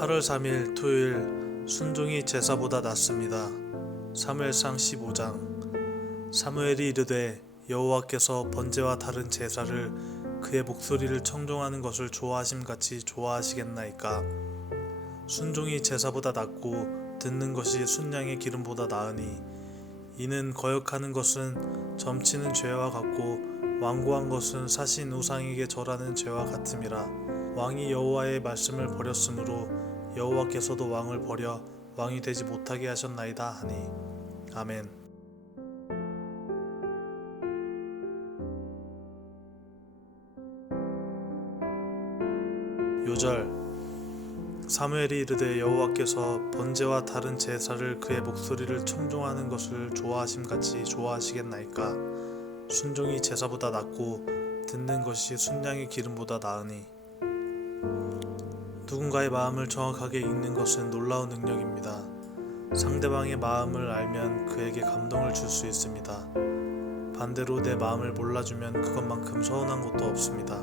8월 3일 토요일 순종이 제사보다 낫습니다. 사무엘상 15장. 사무엘이 이르되 여호와께서 번제와 다른 제사를 그의 목소리를 청종하는 것을 좋아하심같이 좋아하시겠나이까. 순종이 제사보다 낫고 듣는 것이 순양의 기름보다 나으니 이는 거역하는 것은 점치는 죄와 같고 완고한 것은 사신 우상에게 절하는 죄와 같음이라. 왕이 여호와의 말씀을 버렸으므로 여호와께서도 왕을 버려 왕이 되지 못하게 하셨나이다 하니. 아멘. 요절. 사무엘이 이르되 여호와께서 번제와 다른 제사를 그의 목소리를 청종하는 것을 좋아하심같이 좋아하시겠나이까. 순종이 제사보다 낫고 듣는 것이 순양의 기름보다 나으니. 누군가의 마음을 정확하게 읽는 것은 놀라운 능력입니다. 상대방의 마음을 알면 그에게 감동을 줄 수 있습니다. 반대로 내 마음을 몰라주면 그것만큼 서운한 것도 없습니다.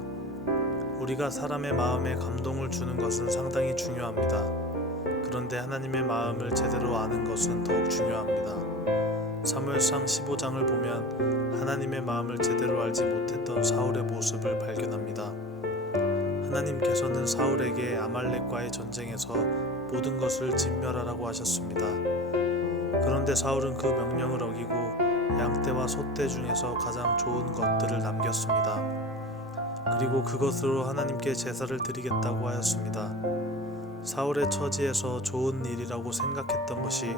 우리가 사람의 마음에 감동을 주는 것은 상당히 중요합니다. 그런데 하나님의 마음을 제대로 아는 것은 더욱 중요합니다. 사무엘상 15장을 보면 하나님의 마음을 제대로 알지 못했던 사울의 모습을 발견합니다. 하나님께서는 사울에게 아말렉과의 전쟁에서 모든 것을 진멸하라고 하셨습니다. 그런데 사울은 그 명령을 어기고 양떼와 소떼 중에서 가장 좋은 것들을 남겼습니다. 그리고 그것으로 하나님께 제사를 드리겠다고 하였습니다. 사울의 처지에서 좋은 일이라고 생각했던 것이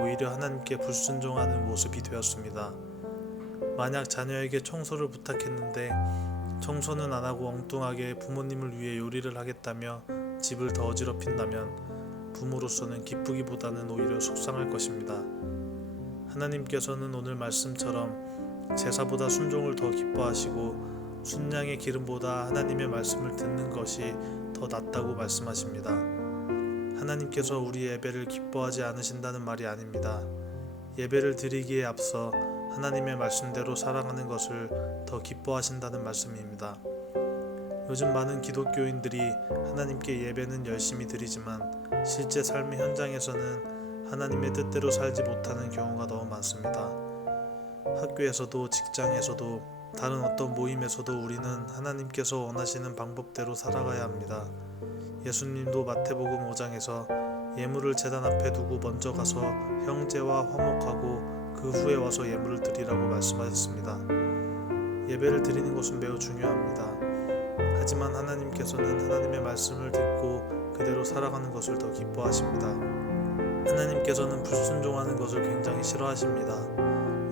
오히려 하나님께 불순종하는 모습이 되었습니다. 만약 자녀에게 청소를 부탁했는데 청소는 안 하고 엉뚱하게 부모님을 위해 요리를 하겠다며 집을 더 어지럽힌다면 부모로서는 기쁘기보다는 오히려 속상할 것입니다. 하나님께서는 오늘 말씀처럼 제사보다 순종을 더 기뻐하시고 순양의 기름보다 하나님의 말씀을 듣는 것이 더 낫다고 말씀하십니다. 하나님께서 우리 예배를 기뻐하지 않으신다는 말이 아닙니다. 예배를 드리기에 앞서 하나님의 말씀대로 살아가는 것을 더 기뻐하신다는 말씀입니다. 요즘 많은 기독교인들이 하나님께 예배는 열심히 드리지만 실제 삶의 현장에서는 하나님의 뜻대로 살지 못하는 경우가 너무 많습니다. 학교에서도 직장에서도 다른 어떤 모임에서도 우리는 하나님께서 원하시는 방법대로 살아가야 합니다. 예수님도 마태복음 5장에서 예물을 제단 앞에 두고 먼저 가서 형제와 화목하고 그 후에 와서 예물을 드리라고 말씀하셨습니다. 예배를 드리는 것은 매우 중요합니다. 하지만 하나님께서는 하나님의 말씀을 듣고 그대로 살아가는 것을 더 기뻐하십니다. 하나님께서는 불순종하는 것을 굉장히 싫어하십니다.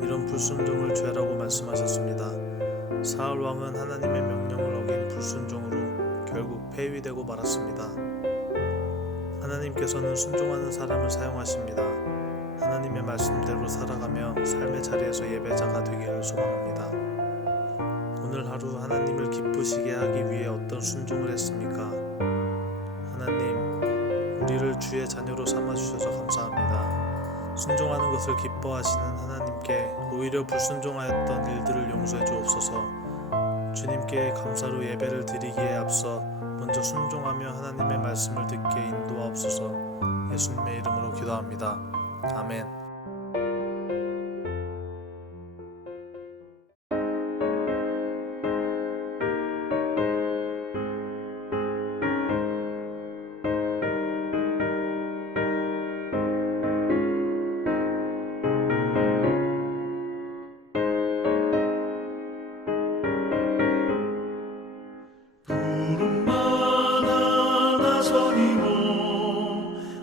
이런 불순종을 죄라고 말씀하셨습니다. 사울 왕은 하나님의 명령을 어긴 불순종으로 결국 폐위되고 말았습니다. 하나님께서는 순종하는 사람을 사용하십니다. 하나님의 말씀대로 살아가며 삶의 자리에서 예배자가 되기를 소망합니다. 오늘 하루 하나님을 기쁘시게 하기 위해 어떤 순종을 했습니까? 하나님, 우리를 주의 자녀로 삼아주셔서 감사합니다. 순종하는 것을 기뻐하시는 하나님께 오히려 불순종하였던 일들을 용서해 주옵소서. 주님께 감사로 예배를 드리기에 앞서 먼저 순종하며 하나님의 말씀을 듣게 인도하옵소서. 예수님의 이름으로 기도합니다. 아멘. 부름마다 나서니고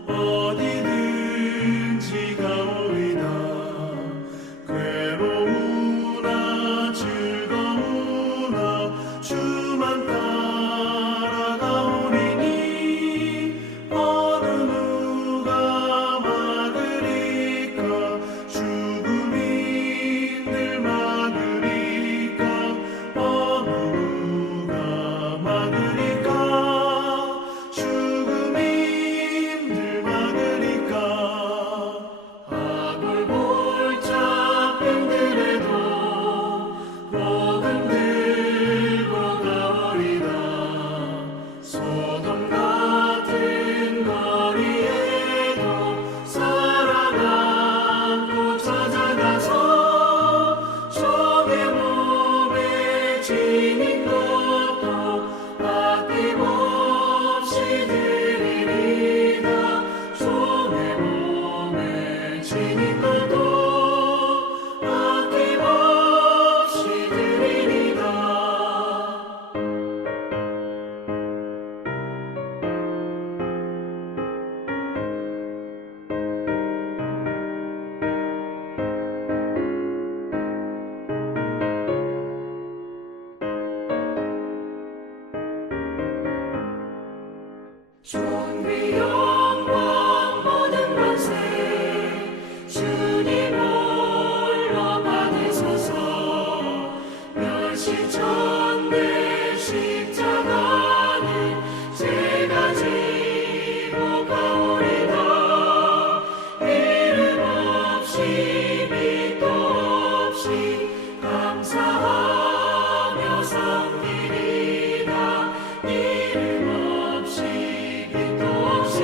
어디든지 가오 지쳤네 십자가는 제가 지고 가오리다. 이름 없이 빛도 없이 감사하며 섬기리다. 이름 없이 빛도 없이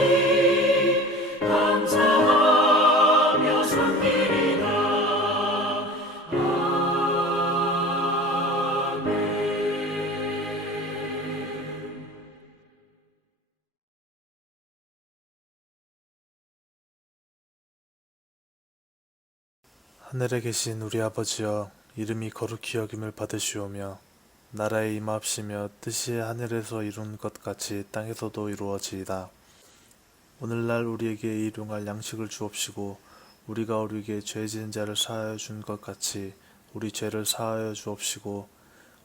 감사하며 섬기리다. 하늘에 계신 우리 아버지여, 이름이 거룩히 여김을 받으시오며 나라의 임하옵시며 뜻이 하늘에서 이룬 것 같이 땅에서도 이루어지이다. 오늘날 우리에게 일용할 양식을 주옵시고 우리가 우리에게 죄 지은 자를 사하여 준 것 같이 우리 죄를 사하여 주옵시고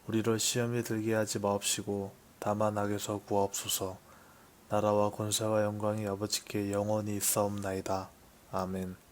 우리를 시험에 들게 하지 마옵시고 다만 악에서 구하옵소서. 나라와 권세와 영광이 아버지께 영원히 있사옵나이다. 아멘.